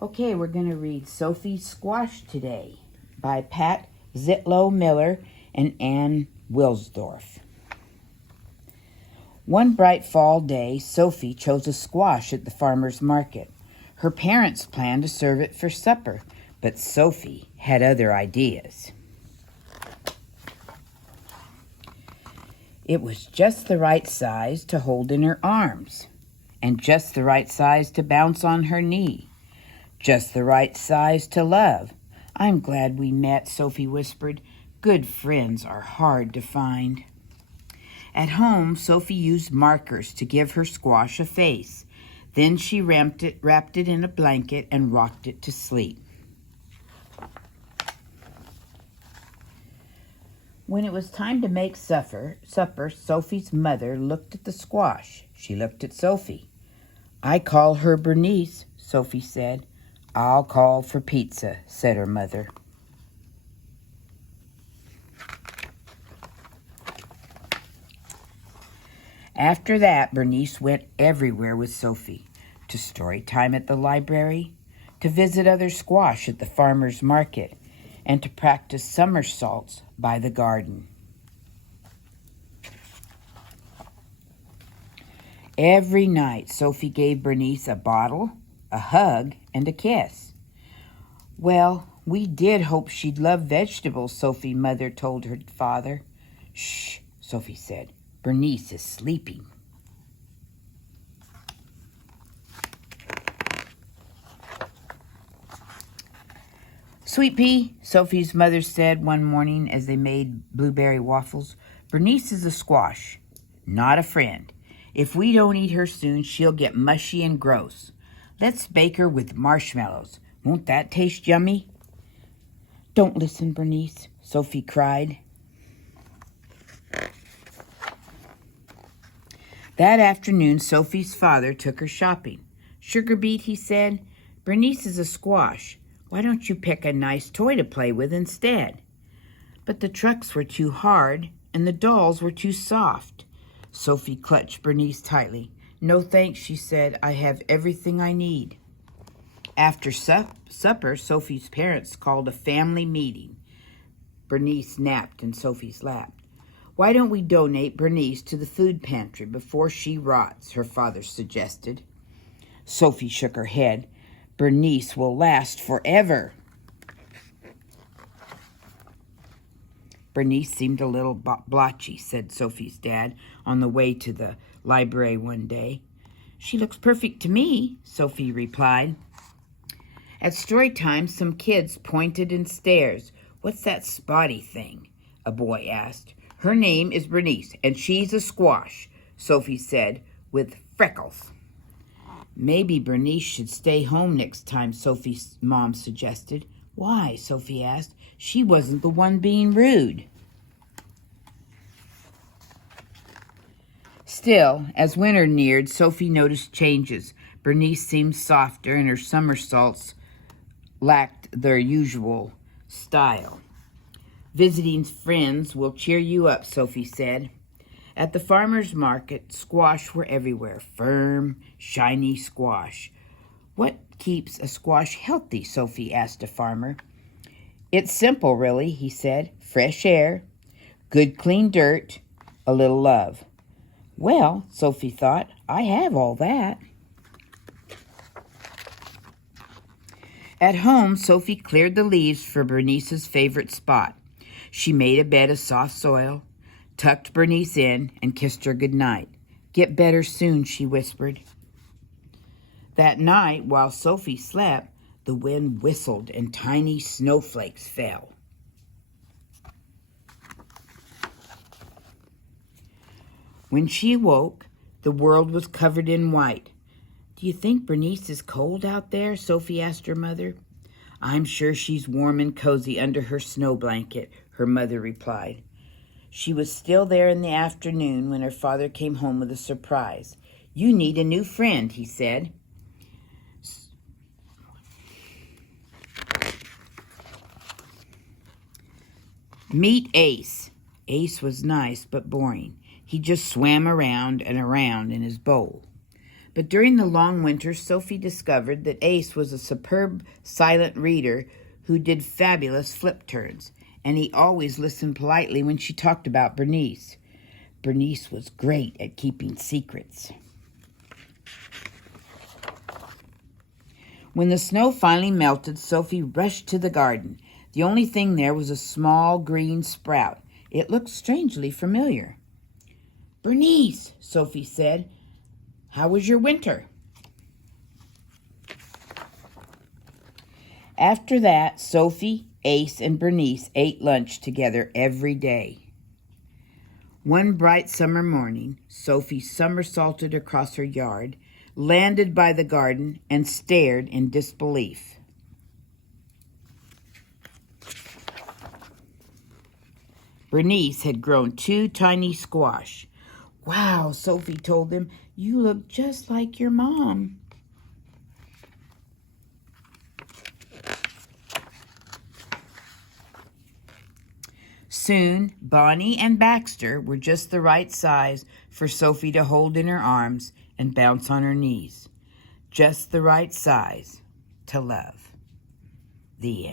Okay, we're going to read Sophie's Squash today by Pat Zitlow Miller and Ann Wilsdorf. One bright fall day, Sophie chose a squash at the farmer's market. Her parents planned to serve it for supper, but Sophie had other ideas. It was just the right size to hold in her arms, and just the right size to bounce on her knee. Just the right size to love. I'm glad we met, Sophie whispered. Good friends are hard to find. At home, Sophie used markers to give her squash a face. Then she wrapped it in a blanket and rocked it to sleep. When it was time to make supper, Sophie's mother looked at the squash. She looked at Sophie. I call her Bernice, Sophie said. I'll call for pizza, said her mother. After that, Bernice went everywhere with Sophie, to story time at the library, to visit other squash at the farmer's market, and to practice somersaults by the garden. Every night, Sophie gave Bernice a bottle, a hug, and a kiss. Well, we did hope she'd love vegetables, Sophie's mother told her father. Shh, Sophie said. Bernice is sleeping. Sweet Pea, Sophie's mother said one morning as they made blueberry waffles, Bernice is a squash, not a friend. If we don't eat her soon, she'll get mushy and gross. Let's bake her with marshmallows. Won't that taste yummy? Don't listen, Bernice, Sophie cried. That afternoon, Sophie's father took her shopping. Sugar Beet, he said, Bernice is a squash. Why don't you pick a nice toy to play with instead? But the trucks were too hard and the dolls were too soft. Sophie clutched Bernice tightly. No thanks, she said. I have everything I need. After supper, Sophie's parents called a family meeting. Bernice napped in Sophie's lap. Why don't we donate Bernice to the food pantry before she rots, her father suggested. Sophie shook her head. Bernice will last forever. Bernice seemed a little blotchy, said Sophie's dad on the way to the library one day. She looks perfect to me, Sophie replied. At story time, some kids pointed and stared. What's that spotty thing? A boy asked. Her name is Bernice, and she's a squash, Sophie said, with freckles. Maybe Bernice should stay home next time, Sophie's mom suggested. Why? Sophie asked. She wasn't the one being rude. Still, as winter neared, Sophie noticed changes. Bernice seemed softer, and her somersaults lacked their usual style. Visiting friends will cheer you up, Sophie said. At the farmer's market, squash were everywhere. Firm, shiny squash. What keeps a squash healthy? Sophie asked a farmer. It's simple, really, he said. Fresh air, good clean dirt, a little love. Well, Sophie thought, I have all that. At home, Sophie cleared the leaves for Bernice's favorite spot. She made a bed of soft soil, tucked Bernice in, and kissed her goodnight. Get better soon, she whispered. That night, while Sophie slept, the wind whistled and tiny snowflakes fell. When she awoke, the world was covered in white. Do you think Bernice is cold out there? Sophie asked her mother. I'm sure she's warm and cozy under her snow blanket, her mother replied. She was still there in the afternoon when her father came home with a surprise. You need a new friend, he said. Meet Ace. Ace was nice but boring. He just swam around and around in his bowl. But during the long winter, Sophie discovered that Ace was a superb silent reader who did fabulous flip turns, and he always listened politely when she talked about Bernice. Bernice was great at keeping secrets. When the snow finally melted, Sophie rushed to the garden. The only thing there was a small green sprout. It looked strangely familiar. "Bernice," Sophie said, "how was your winter?" After that, Sophie, Ace, and Bernice ate lunch together every day. One bright summer morning, Sophie somersaulted across her yard, landed by the garden, and stared in disbelief. Bernice had grown 2 tiny squash. "Wow," Sophie told them, "you look just like your mom." Soon, Bonnie and Baxter were just the right size for Sophie to hold in her arms and bounce on her knees. Just the right size to love. The end.